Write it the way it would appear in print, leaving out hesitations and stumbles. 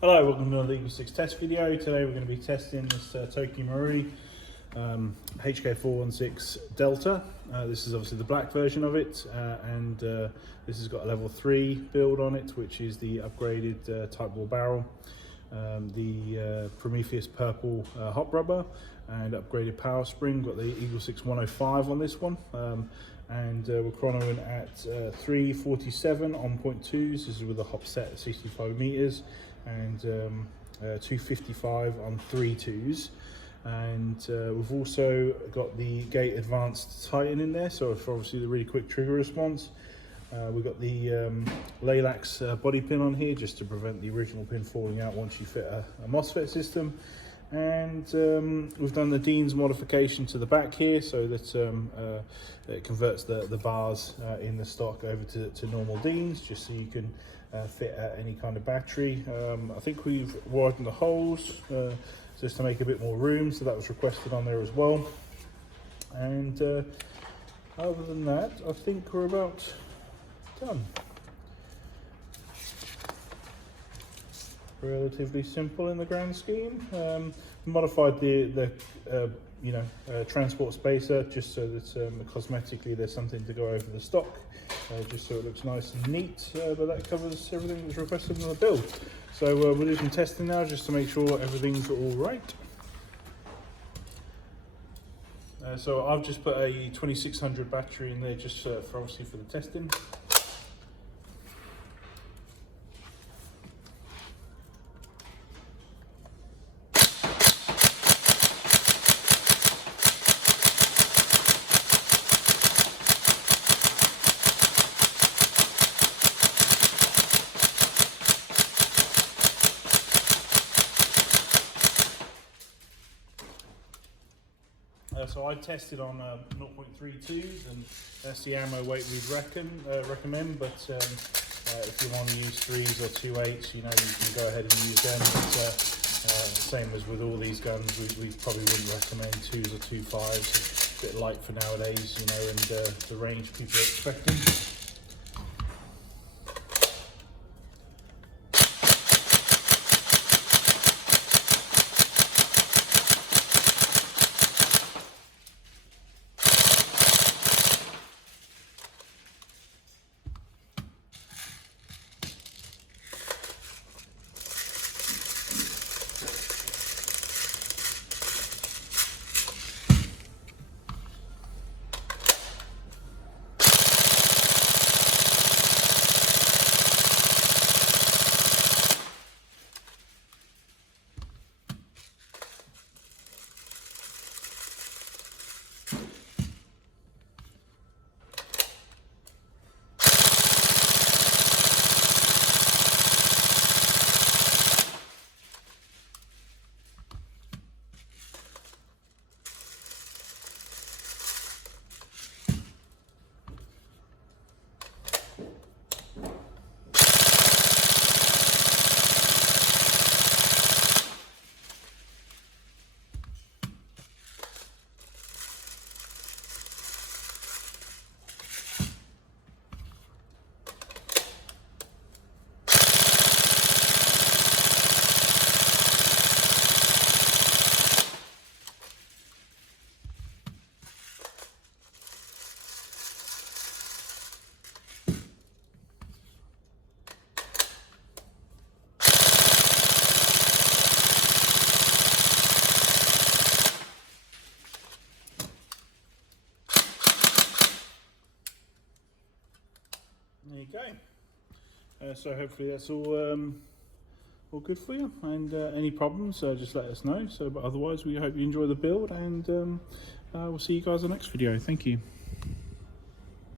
Hello, welcome to another EagleSix test video. Today we're going to be testing this Tokyo Marui HK416 Delta. This is obviously the black version of it, and this has got a level 3 build on it, which is the upgraded Tightbore barrel, the Prometheus Purple Hop rubber, and upgraded power spring. Got the EagleSix 105 on this one, and we're chronoing at 3:47 on 0.2s. This is with a hop set at 65 meters, and 2:55 on 3.2s. And we've also got the gate advanced Titan in there, so for obviously the really quick trigger response. We've got the laylax body pin on here just to prevent the original pin falling out once you fit a MOSFET system. And we've done the Dean's modification to the back here, so that it converts the bars in the stock over to normal Dean's, just so you can fit any kind of battery. I think we've widened the holes just to make a bit more room, so that was requested on there as well. And other than that, I think we're about done. Relatively simple in the grand scheme. Modified the transport spacer just so that cosmetically there's something to go over the stock, just so it looks nice and neat, but that covers everything that's requested in the build. So we'll do some testing now just to make sure everything's all right. So I've just put a 2600 battery in there just for obviously for the testing. So I tested on 0.32s, and that's the ammo weight we'd recommend. But if you want to use 3s or 2.8s, you can go ahead and use them. But same as with all these guns, we probably wouldn't recommend 2s or 2.5s. It's a bit light for nowadays, and the range people are expecting. There you go. So hopefully that's all good for you, and any problems just let us know. So but otherwise we hope you enjoy the build, and we'll see you guys in the next video. Thank you.